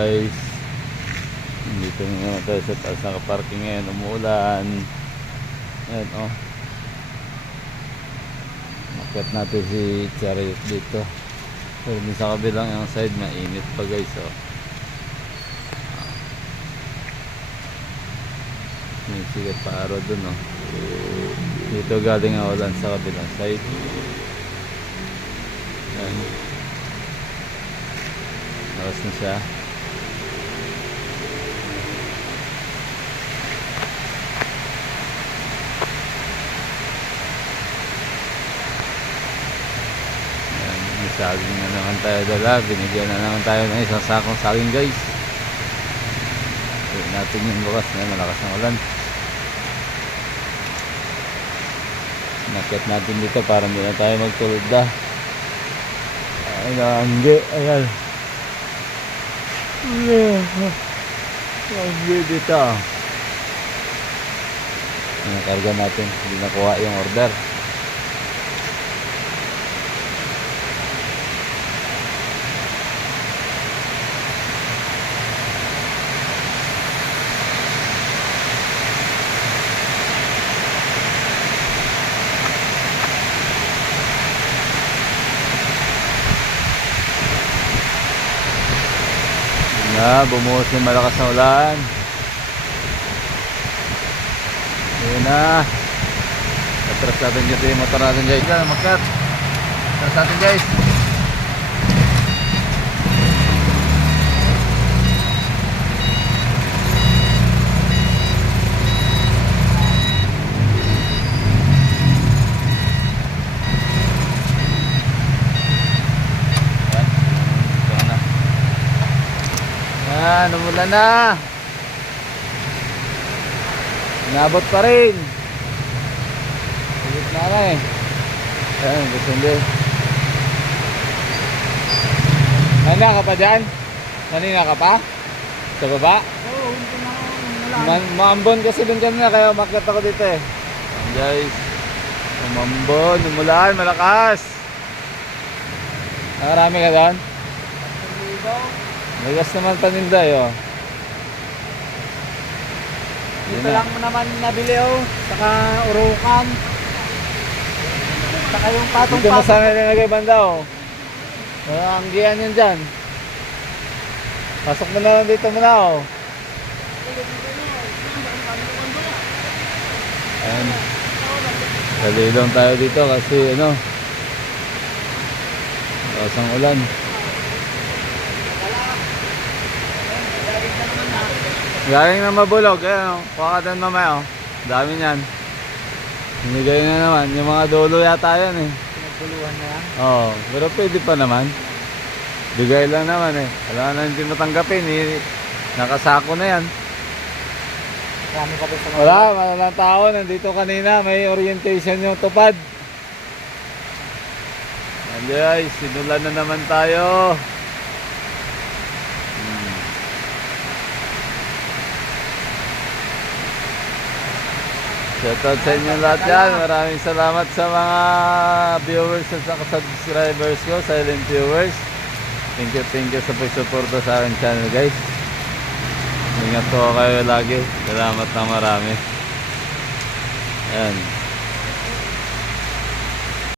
Guys, dito na naman tayo sa taas ng parking ngayon, umuulan. Ayan Makyat natin si Chariot dito. Pero sa kabilang yung side, mainit pa guys Sinisigat pa araw dun Dito galing ang ulan sa kabilang side. Ayan. Lakas na siya. Saging na naman tayo dala. Binigyan na naman tayo ng isang sakong saging guys. Tignan natin yung bukas na malakas ng ulan. Nakit natin dito para hindi na tayo magtulog da. Ay naanggi. Ayan. Naanggi dito. Nakarga natin. Hindi nakuha yung order. Bumuhos yung malakas na ulan. Ayun na. Atras natin dito yung motor natin guys. Makat. Atras natin guys. Umulan na. Inabot pa rin. Ulit na Ayan, gusto nyo. Kanina ka pa dyan? Kanina ka pa? Sa baba? Oo, hindi na Maambon kasi dun kanina, kaya umakyat ako dito Ayan guys. Umambon, umulan, malakas. Marami ka doon? Magas naman paninda Dito lang mo naman nabili saka urukan. Saka yung patong-patong. Dito masama nilagay banda ang giyan yun dyan. Pasok mo na lang dito muna Ayan. Dalilong tayo dito kasi lakas ang ulan. Galing na Mabulog, kuha ka doon mamaya dami niyan. Hinigay na naman, yung mga dulo yata yan Pinagpuluhan na yan? Oo, pero pwede pa naman. Bigay lang naman Alam na hindi matanggapin nakasako na yan. Marami ka doon sa mga Walang tao, nandito kanina, may orientation yung tupad. Guys, sinulan na naman tayo. Shoutout sa inyo lahat yan. Maraming salamat sa mga viewers at sa subscribers ko, silent viewers. Thank you sa pagsuporta sa aking channel guys. Ingat po kayo lagi. Salamat na marami. Ayan.